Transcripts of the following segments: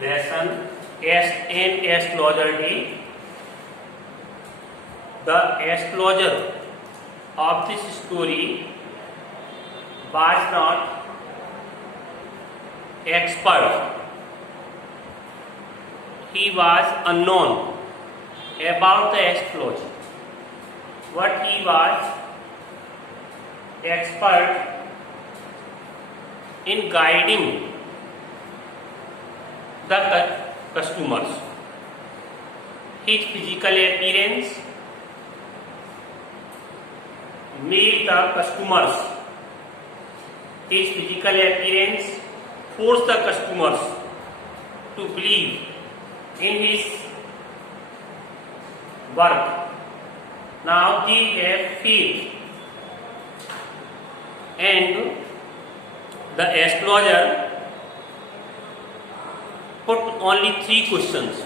lesson and astrologer day. The astrologer of this story was not expert. He was unknown about the astrology. What he was expert in guiding the customers. His physical appearance made the customers. His physical appearance forced the customers to believe in his work. Now they have faith, and the astrologer put only 3 questions.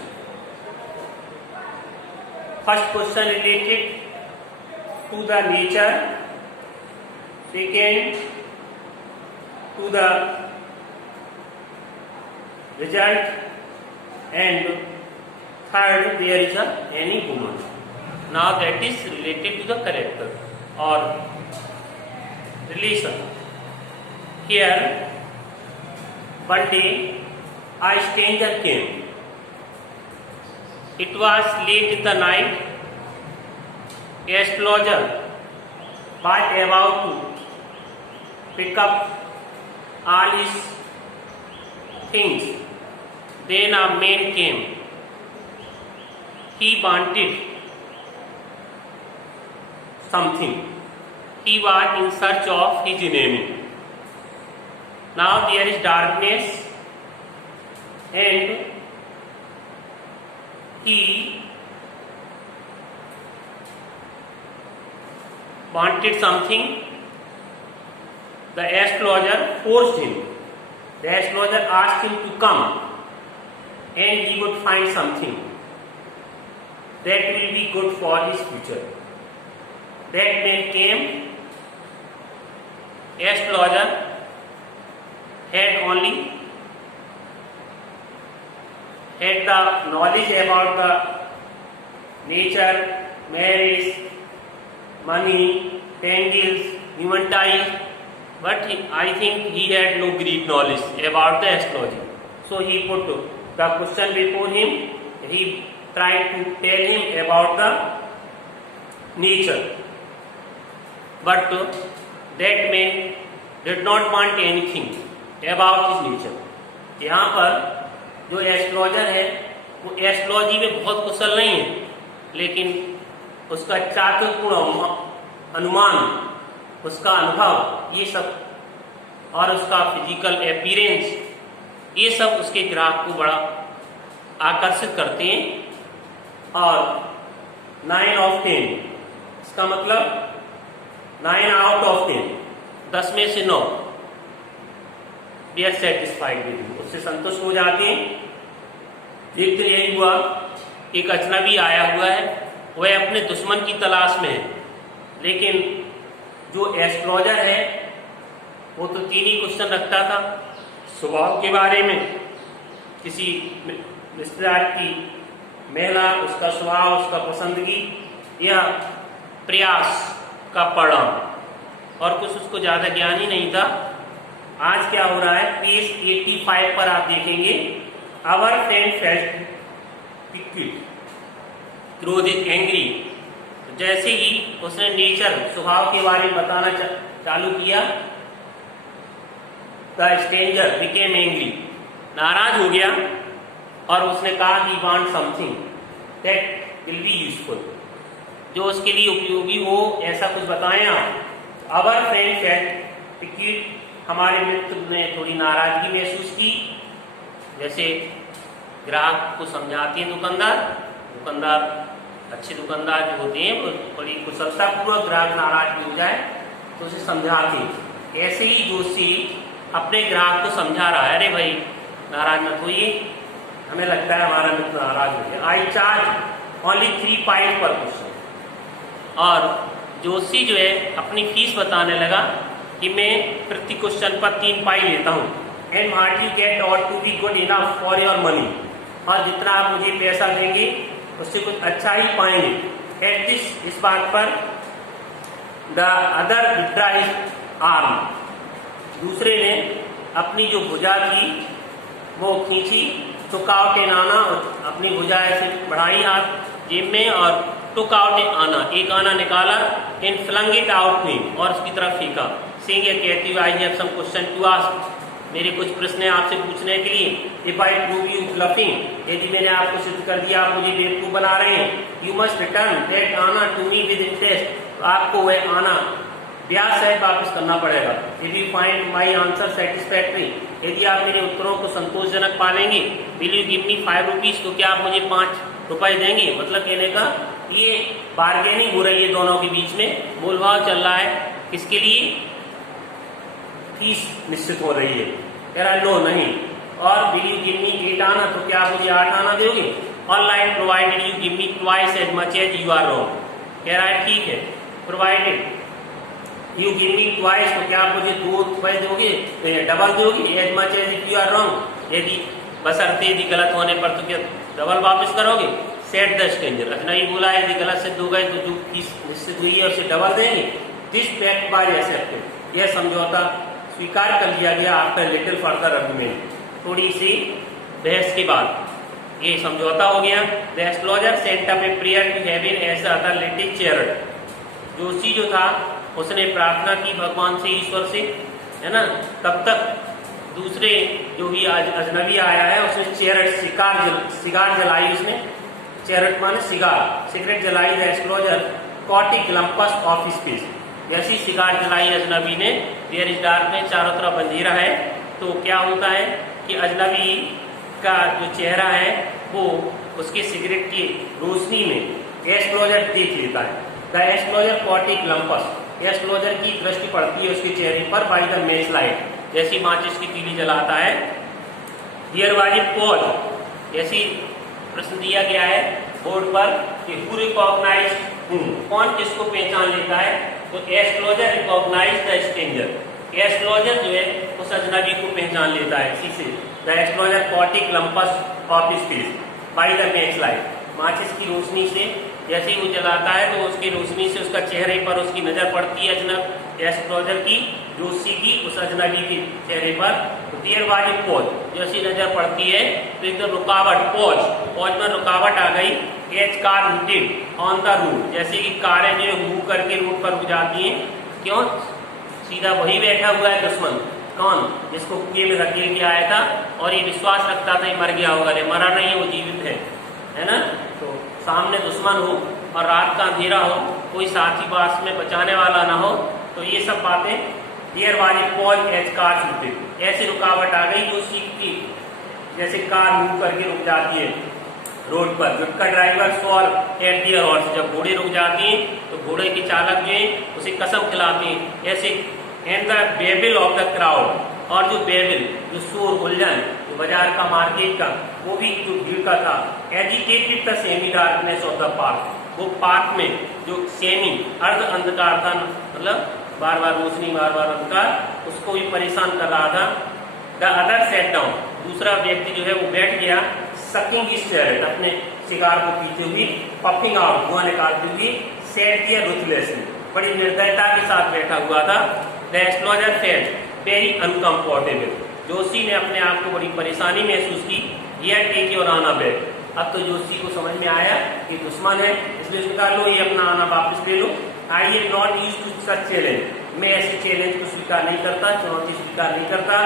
First question related to the nature, second to the result, and third there is any woman. Now that is related to the character or relation. Here one day a stranger came. It was late in the night. Astrologer was about to pick up all his things. Then a man came. He wanted something. He was in search of his enemy. Now there is darkness, and he wanted something. The astrologer forced him. The astrologer asked him to come, and he would find something that will be good for his future. That man came. Astrologer had the knowledge about the nature, marriage, money, tangles, human ties, but I think he had no great knowledge about the astrology. So he put the question before him. He tried to tell him about the nature, but that man did not want anything about his nature. यहाँ पर जो astrologer है वो astrology में बहुत कुशल नहीं है, लेकिन उसका चातुर्यपूर्ण अनुमान, उसका अनुभव, ये सब और उसका फिजिकल अपीयरेंस, ये सब उसके ग्राहक को बड़ा आकर्षित करते हैं। और 9 of 10, इसका मतलब 9 out of 10, 10 में से 9 we are satisfied with you, उससे संतुष्ट हो जाते हैं। एक दिन यही हुआ, एक अजनबी आया हुआ है, वह अपने दुश्मन की तलाश में है, लेकिन जो एस्ट्रोलॉजर है वो तो 3 ही क्वेश्चन रखता था, स्वभाव के बारे में, किसी रिश्तेदार की महिला, उसका स्वभाव, उसका पसंदगी या प्रयास का परिणाम, और कुछ उसको ज्यादा ज्ञान ही नहीं था। आज क्या हो रहा है, पेज 85 पर आप देखेंगे, आवर फ्रेंड फेल्ट पिक्ड, क्रोधित, एंग्री। जैसे ही उसने नेचर, स्वभाव के बारे में बताना चालू किया, द स्ट्रेंजर बिकेम एंग्री, नाराज हो गया, और उसने कहा he want something that will be useful, जो उसके लिए उपयोगी हो, ऐसा कुछ बताएं आप। आवर फ्रेंड फेल्ट पिक्ड, हमारे मित्र ने थोड़ी नाराजगी महसूस की। जैसे ग्राहक को समझाते हैं दुकानदार, अच्छे दुकानदार जो होते हैं वो बड़ी कुशलतापूर्वक ग्राहक नाराज भी हो जाए तो उसे समझाते हैं। ऐसे ही जोशी अपने ग्राहक को समझा रहा है, अरे भाई नाराज मत होइए, हमें लगता है हमारा मित्र नाराज हो गया। आई चार्ज ओनली 3 पाइंट पर क्वेश्चन। और जोशी जो है अपनी फीस बताने लगा कि मैं प्रति क्वेश्चन पर 3 पाई लेता हूँ, and what you get ought to be good enough for your money, और जितना आप मुझे पैसा देंगे उससे कुछ अच्छा ही पाएंगे। एट दिस, इस बात पर the other withdraw his arm, दूसरे ने अपनी जो भुजा थी वो खींची, टुक आउट एन आना, अपनी भुजा ऐसे बढ़ाई हाथ जेब में और टुक आउट एन आना, एक आना निकाला, एंड फ्लंग इट आउट में, और उसकी तरफ फेंका। सेइंग, कहती हुई, I have some question to ask, मेरे कुछ प्रश्न हैं आपसे पूछने के लिए। If I prove you bluffing, यदि मैंने आपको सिद्ध कर दिया आप मुझे बेवकूफ बना रहे हैं, यू मस्ट रिटर्न दैट आना टू मी विद इंटरेस्ट, आपको वह आना ब्याज सहित वापस करना पड़ेगा। If you find my answer satisfactory, यदि आप मेरे उत्तरों को संतोषजनक पालेंगे, will you give me 5 rupees, तो क्या आप मुझे 5 रुपए देंगे। मतलब कहने का ये बार्गेनिंग हो रही है दोनों के बीच में, मोलभाव चल रहा है, किसके लिए, फीस निश्चित हो रही है। कह रहा है नो नहीं, और विल यू गिव मी 8 आना, तो क्या आप मुझे 8 आना दोगे। Online provided you give me twice as much as you are wrong, कह रहा है ठीक है, provided you give me twice, तो क्या आप मुझे 2 रुपए दोगे, डबल दोगे, as much as you are wrong, यदि बशर्ते यदि गलत होने पर तो क्या डबल वापस करोगे। सेट द स्ट्रेंजर, अजनबी बोला यदि गलत से दो गए तो जो फीस निश्चित हुई है उसे डबल देंगे। दिस पैक्ट बाय एक्सेप्टेड, यह समझौता स्वीकार कर लिया गया आफ्टर लिटिल फर्दर आर्गुमेंट, थोड़ी सी बहस के बाद ये समझौता हो गया। The astrologer sent up a prayer to heaven as the other little cheered, जोशी जो था उसने प्रार्थना की भगवान से, ईश्वर से, है ना। तब तक दूसरे जो भी आज अजनबी आया है उसने चेयर्ड सिगार जलाई, उसने चेयर्ड माने सिगरेट जलाई। The astrologer caught a glimpse of his face, वैसी सिगार जलाई अजनबी ने। देयर इज डार्क में, चारों तरफ अंधेरा है, तो क्या होता है कि अजनबी का जो चेहरा है वो उसके सिगरेट की रोशनी में एस्ट्रोलॉजर देख लेता है। The astrologer caught a glimpse, astrologer की दृष्टि पड़ती है उसके चेहरे पर बाय द मैच लाइट, जैसी माचिस की तीली जलाता है। हियर वाज ए पॉज, जैसी प्रश्न दिया गया है बोर्ड पर कि हु रिकॉग्नाइज, कौन किसको पहचान लेता है, तो astrologer recognise the stranger, astrologer जो है उस अजनबी को पहचान लेता है। इसी से the astrologer caught a glimpse of his face by the match light, माचिस की रोशनी से जैसे ही वो जलाता है तो उसकी रोशनी से उसका चेहरे पर उसकी नजर पड़ती है अजनब एस्ट्रोलॉजर की, जोशी की, उस अजनबी के चेहरे पर। तो देयर वाज ए पॉज, जैसी नजर पड़ती है तो एकदम रुकावट, पॉज में रुकावट आ गई। As car routed on the road, जैसे कि कारें जो मूव करके रोड पर रुक जाती हैं, क्यों, सीधा वही बैठा हुआ है दुश्मन, कौन, जिसको कुएं में धकेल के आया था और ये विश्वास रखता था मर गया होगा, मरा नहीं है, वो जीवित है ना। तो सामने दुश्मन हो और रात का अंधेरा हो, कोई साथी पास में बचाने वाला ना हो, तो ये सब बातें। There was a pause as car routed, ऐसी रुकावट आ गई जो सीखती, जैसे कार मूव करके रुक जाती है रोड पर। Jutka driver swore at their horse, जब घोड़े रुक जाती हैं तो घोड़े के चालक जो है उसे कसम खिलाते हैं, ऐसे। And the बेबिल of the crowd, और जो बेबिल, जो शोर उलझन, जो बाजार का, मार्केट का, वो भी जो भीड़ का था। Agitated the semi darkness of the park, वो पार्क में जो सेमी अर्ध अंधकार था, मतलब बार बार रोशनी बार बार अंधकार, उसको भी परेशान कर रहा था। द अदर सेट डाउन, दूसरा व्यक्ति जो है वो बैठ गया। सकिंग हिज सिगरेट, अपने सिगार को पीते हुए, पफिंग आउट, धुआं निकालते हुए। सेट दियर रुथलेसली, बड़ी निर्दयता के साथ बैठा हुआ था। The astrologer felt very uncomfortable, Joshi ने अपने आप को बड़ी परेशानी महसूस की। हियर टेक योर आना बैक, अब तो जोशी को समझ में आया कि दुश्मन है, इसलिए उसने कहा लो ये अपना आना वापस ले लो। I am not used to such challenge, मैं ऐसे चैलेंज को स्वीकार नहीं करता, चुनौती स्वीकार नहीं करता।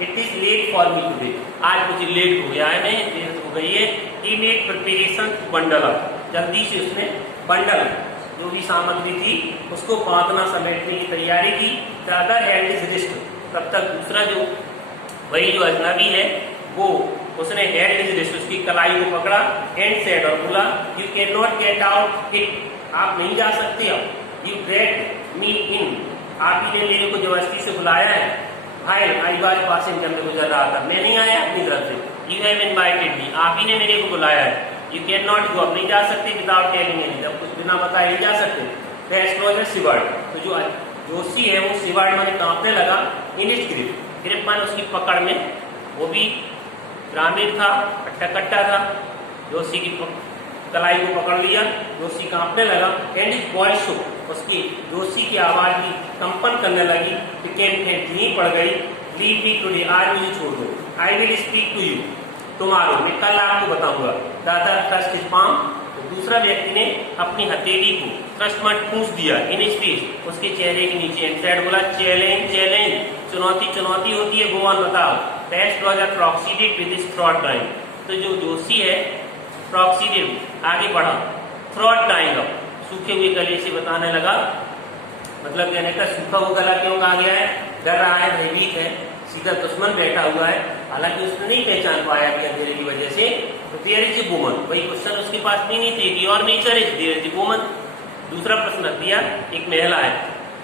It is late for me today, आज मुझे लेट हो गया है, मैं देर हो गई है। He made preparation bundle up, जल्दी से उसने बंडल, जो भी सामग्री थी उसको बांधना समेटने की तैयारी की। The other hand is wrist, तब तक दूसरा जो वही जो अजनबी है वो उसने हैंड इज रिस्ट, उसकी कलाई को पकड़ा। एंड सेड, और बोला, you can not get out it, आप नहीं जा सकते अब। यू ड्रैग्ड मी इन, आप ही ने मेरे को जबरदस्ती से बुलाया है। भाई आई वाज पासिंग, जब मैं गुजर रहा था, मैं नहीं आया अपनी तरफ से। यू हैव इनवाइटेड मी, आप ही ने मेरे को बुलाया है। यू कैन नॉट गो, आप नहीं जा सकते विदाउट टेलिंग एनी, जब कुछ बिना बताए नहीं जा सकते। द एस्ट्रोलॉजर शिवर्ड, तो जो जोशी है वो शिवर्ड माने कांपने लगा। इन हिज ग्रिप, ग्रिप माने उसकी पकड़ में, वो भी ग्रामीण था, कट्टा कट्टा था। जोशी की कलाई को पकड़ लिया, जोशी कांपने लगा। एंड इज वॉइस शो, उसकी जोशी की आवाज भी कंपन करने लगी। बिकेम फेंट, नींद पड़ गई। लीव मी टुडे, आज मुझे छोड़ दो। I will speak to you, tomorrow, मैं कल आपको बताऊंगा। दादा ट्रस्ट हिज पाम, तो दूसरा व्यक्ति ने अपनी हथेली को ट्रस्ट मत ठूंस दिया इन स्पेस, उसके चेहरे के नीचे। एंड सेड, बोला चैलेंज चैलेंज, चुनौती चुनौती होती है, गो ऑन बताओ। Test was proceeded with his throat drying, तो जो जोशी है प्रोक्सीडेड आगे बढ़ा, थ्रॉट डाइंग अप, सूखे हुए गले से बताने लगा। मतलब कहने का सूखा हुआ गला क्यों कहा गया है, डर रहा है, भयभीत है, सीधा दुश्मन बैठा हुआ है। हालांकि उसने नहीं पहचान पाया कि अंधेरे की वजह से। तो देयर इज ए वुमन, वही क्वेश्चन उसके पास भी नहीं थे कि और nature is, there is a woman. दूसरा प्रश्न रख दिया, एक महिला है।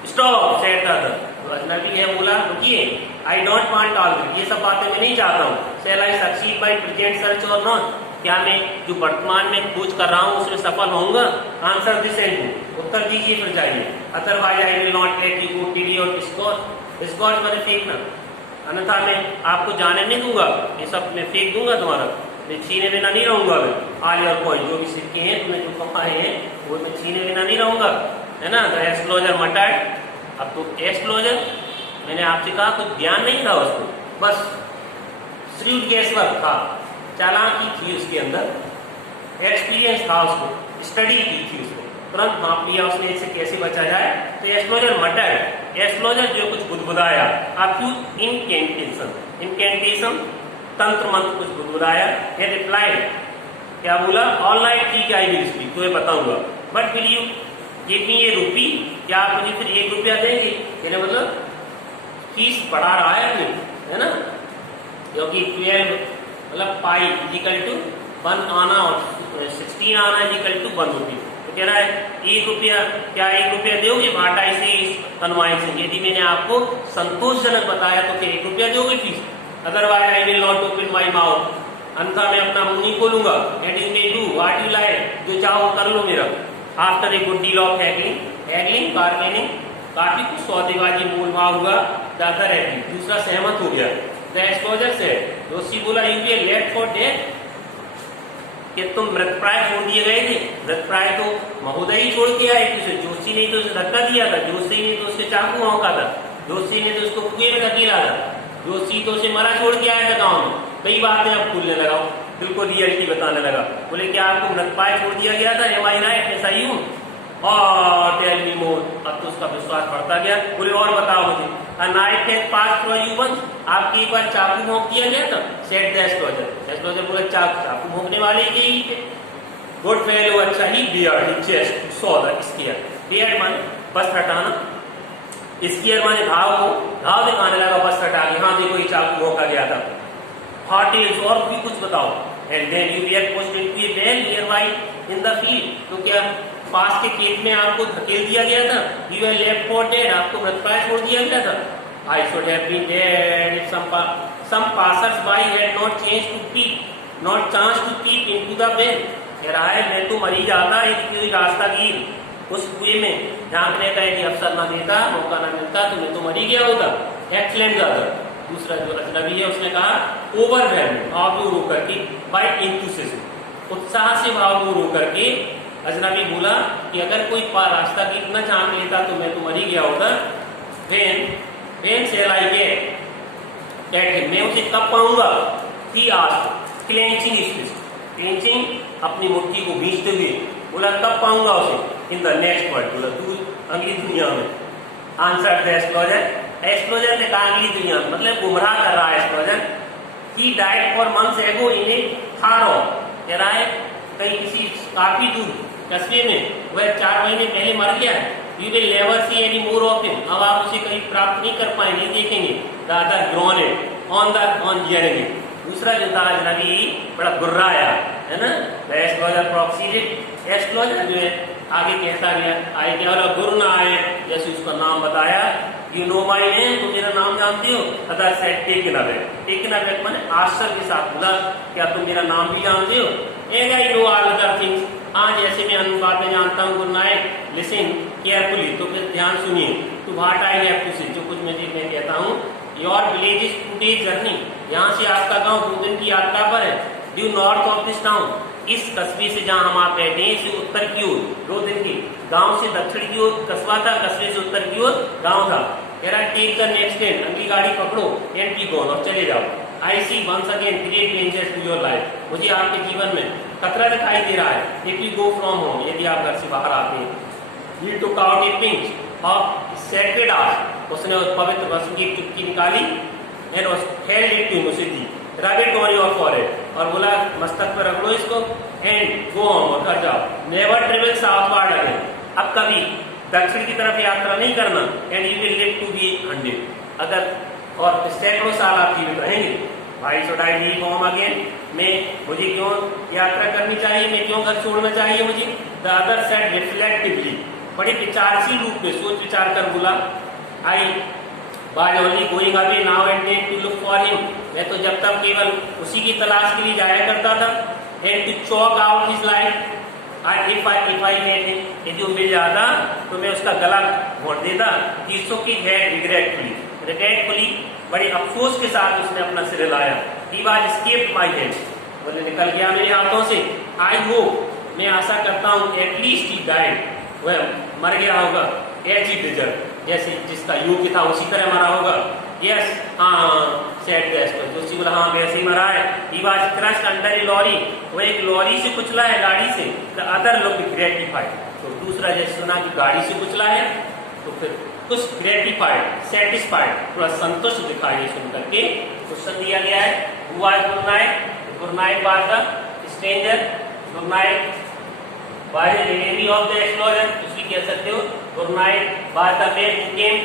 स्टॉप सेड द अदर, तो अजनबी है, बोला रुकिए, आई डोंट वांट ऑल, ये सब बातें मैं नहीं चाहता हूँ। Shall I succeed by present search or not, क्या मैं जो वर्तमान में खोज कर रहा हूँ उसमें सफल होऊंगा? आंसर दिस एंड, उत्तर दीजिए फिर जाइए। Otherwise I will not let you go TD और डिस्कॉर्ड मैंने फेंकना, अन्यथा मैं आपको जाने नहीं दूंगा, ये सब मैं फेंक दूंगा तुम्हारा, मैं छीने बिना नहीं रहूंगा। मैं ऑल योर कॉइन, जो भी सिक्के हैं तुमने जो कमाए हैं वो मैं छीने बिना नहीं रहूंगा, है ना। द एस्ट्रोलॉजर मटर्ड, अब तो एस्ट्रोलॉजर, मैंने आपसे कहा कुछ ज्ञान नहीं था उसको, बस श्रीड गैसवर्क था, चालाकी थी उसके अंदर, एक्सपीरियंस था उसको, स्टडी की थी उसने, तुरंत माप लिया उसने इससे कैसे बचा जाए। तो एस्ट्रोलॉजर मटर्ड, एस्ट्रोलॉजर जो कुछ बुदबुदाया, आप क्यों इनकेंटेशन, इनकेंटेशन तंत्र मंत्र कुछ बुदबुदाया। ये रिप्लाइड, क्या बोला, ऑल राइट ठीक है, आई विल स्पीक, तुम्हें बताऊंगा, but will you give me a rupee, क्या आप मुझे फिर 1 रुपया देंगे? यानी मतलब फीस बढ़ा रहा है अपनी, है ना, क्योंकि 12 मतलब पाई इजिकल टू 1 आना और 16 आना इजिकल टू 1 रुपी। तो कह रहा है 1 रुपया, क्या 1 रुपया दोगे? भाटाई से कन्वाइन से, यदि मैंने आपको संतोषजनक बताया तो क्या 1 रुपया दोगे fees? Otherwise I will not open my mouth, अन्यथा मैं अपना मुंह नहीं खोलूंगा। That is may do what you like, जो चाहो कर लो मेरा। After a good deal of haggling, haggling bargaining, काफी कुछ सौदेबाजी मोल भाव हुआ, ज्यादा रहती, दूसरा सहमत हो गया। द एस्ट्रोलॉजर से जोशी बोला, you be late for death, कि तुम मृतप्राय छोड़ दिए गए थे। मृतप्राय तो महोदय ही छोड़ के आए थे, जोशी ने तो उसे धक्का दिया था, जोशी ने तो उसके चाकू भौंका था, जोशी ने तो उसको कुएं में धकेला था, जोशी तो उसे मरा छोड़ के आया था गाँव में। कई बातें अब खुलने लगा, बिल्कुल रियलिटी बताने लगा। बोले क्या आपको मृतप्राय छोड़ दिया गया था? एम आई राइट, ऐसा ही हूँ? और टेल मी मोर, अब तो उसका विश्वास बढ़ता गया। बोले और बताओ मुझे। A knife has passed through you once, आपकी एक बार चाकू भोंक दिया गया था? Said the astrologer, astrologer बोला चाकू भोंकने वाले के ही थे। Good fellow, अच्छा ही, beard his chest, saw the scare, beard माने वस्त्र हटाना, स्केयर माने घाव को, घाव दिखाने लगा वस्त्र हटा के, हाँ देखो ये चाकू भोंका गया था। Hot is, और भी कुछ बताओ। And then you were pushed into a well nearby in the field, तो क्या पास के खेत में आपको धकेल दिया गया था? You were left for dead, आपको मृतप्राय छोड़ दिया गया था। I should have been dead if some passers-by had not chance to peep into the well, कह रहा है मैं तो मरी जाता यदि कोई रास्तागीर उस कुएं में झांकने का यदि अवसर न देता, मौका न मिलता, तो मैं तो मरी गया होता। एक्सलेंट अदर, दूसरा जो अजनबी है उसने कहा, ओवरवेल्म, भाव को रो करके, बाय एंथुसिज्म, उत्साह से भाव को रो करके अजनबी बोला कि अगर कोई रास्ता की न झांक लेता तो मैं तो मरी गया होता। वेन सेल आई गेट, मैं उसे कब पाऊंगा? थी आज क्लेंचिंग स्टिच, क्लेंचिंग अपनी मुट्ठी को भींचते हुए बोला कब पाऊंगा उसे? इन द नेक्स्ट वर्ल्ड, बोला तू अगली दुनिया में। आंसर द एस्ट्रोलॉजर, एस्ट्रोलॉजर ने कहा अगली दुनिया में, मतलब गुमराह कर रहा है astrologer. He died for months एगो इन ए थारो, कह रहा है कहीं किसी काफी दूर कस्बे में वह 4 महीने पहले मर गया है। You will never see any more of him, अब आप उसे कहीं प्राप्त नहीं कर पाएंगे, नहीं देखेंगे। The other grown it on hearing it, दूसरा जो था अजनबी बड़ा गुर्राया, है ना। द एस्ट्रोलॉजर प्रोक्सीडेड, एस्ट्रोलॉजर जो है आगे कहता गया, आए क्या बोला, गुरु ना आए, जैसे उसका नाम बताया, यू नो माई नेम, तुम मेरा नाम जानते हो? Other said taken aback, taken aback माने आश्चर्य के साथ बोला, क्या तुम मेरा नाम भी जानते हो? As I know all other things, हाँ जैसे मैं अन्य बातें जानता हूँ। गुड नाइट, लिसन केयरफुली, तो फिर ध्यान सुनिए। To what I have to say, जो कुछ मैं कहता हूँ your village is 2 days journey, यहाँ से आपका गांव 2 दिन की यात्रा पर है। Due north of this town, इस कस्बे से जहाँ हम आप रहते हैं इसे उत्तर की ओर 2 दिन की, गांव से दक्षिण की ओर कस्बा था, कस्बे से उत्तर की ओर गांव था। कह रहा टेक द नेक्स्ट ट्रेन, अगली गाड़ी पकड़ो, एंड बी गॉन, और चले जाओ। I see once again great dangers to your life, मुझे आपके जीवन में खतरा दिखाई दे रहा है। If you go from home, यदि आप घर से बाहर आते हैं। He took out a pinch of sacred art, उसने उस पवित्र वस्तु की एक चुटकी निकाली, एंड हेल्ड इट टू, उसे दी। Rub it on your forehead, और बोला मस्तक पर रगड़ो इसको, एंड गो ऑन, और घर जाओ। नेवर ट्रेवल साउथवर्ड अगेन, अब कभी दक्षिण की तरफ यात्रा नहीं करना। And you will live to be 100, अगर और सैकड़ों साल आप जीवित रहेंगे। भाई should I leave home again, मुझे क्यों यात्रा करनी चाहिए, मैं क्यों घर छोड़ना चाहिए मुझे। द अदर सेड रिफ्लेक्टिवली, बड़े विचारशील रूप में सोच विचार कर बोला, I was only going away now and then to look for him, मैं तो जब तक केवल उसी की तलाश के लिए जाया करता था। And to chalk out his life, if I met him, यदि वो मिल जाता तो मैं उसका गला घोंट देता। तीसों की हेड रिग्रेटफुली, बड़े अफसोस के साथ उसने अपना सिर हिलाया। He was escaped my hand, बोले निकल गया मेरे हाथों से। आई होप, मैं आशा करता हूँ, एटलीस्ट ही डाइड, वह मर गया होगा, एज ही डिजर्व, जैसे जिसका योग्य था उसी तरह मरा होगा। यस, हाँ, सेड द एस्ट्रोलजर, जोशी बोला हाँ वैसे ही मरा है। He was crushed under a lorry, वो एक लॉरी से कुचला है, गाड़ी से। द अदर लुक्ड ग्रेटिफाइड, तो दूसरा जैसे सुना कि गाड़ी से कुचला है, तो फिर कुछ ग्रेटिफाइड, सेटिस्फाइड, थोड़ा संतुष्ट दिखाई सुन करके क्वेश्चन दिया गया है। Who was Guru Nayak was the stranger, Guru Nayak was the enemy of the astrologer, उसकी कह सकते हो Guru Nayak was the man who came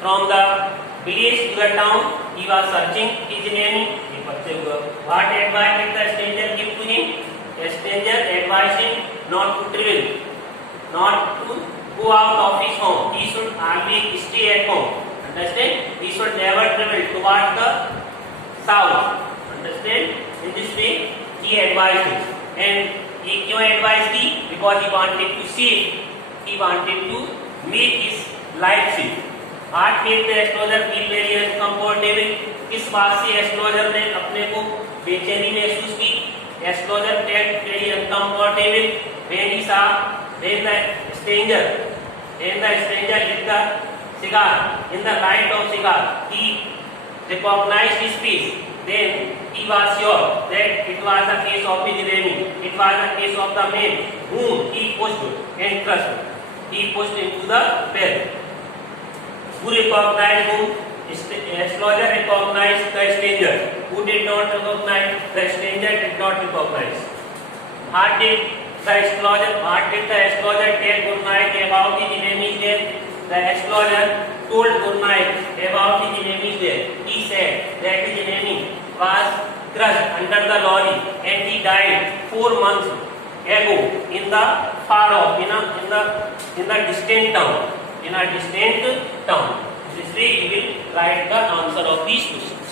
from the village to the town, he was searching his enemy, ये बच्चे हुआ। What advice did the stranger give to him, stranger advice him not to travel, not to go out of his home, he should always stay at home, understand, he should never travel towards the south, understand, in this way he advised him. And he क्यों advised की, because he wanted to save, he wanted to make his life safe. What made the astrologer feel very uncomfortable, किस बात से astrologer ने अपने को बेचैनी महसूस की। Astrologer felt very uncomfortable when he saw, when the stranger lit the cigar, in the light of cigar, he recognized his face. Then he was sure that it was the face of his enemy. It was the face of the man whom he pushed and crushed. He pushed into the well. Who recognized whom? Astrologer recognized the stranger. Who did not recognize? The stranger did not recognize. What did the astrologer tell Gurnaik about his enemy's death? The astrologer told Gurnaik about his enemy's death. He said that his enemy was crushed under the lorry and he died 4 months ago in the far off, in the distant town. In a distant town. This way you will write the answer of these questions.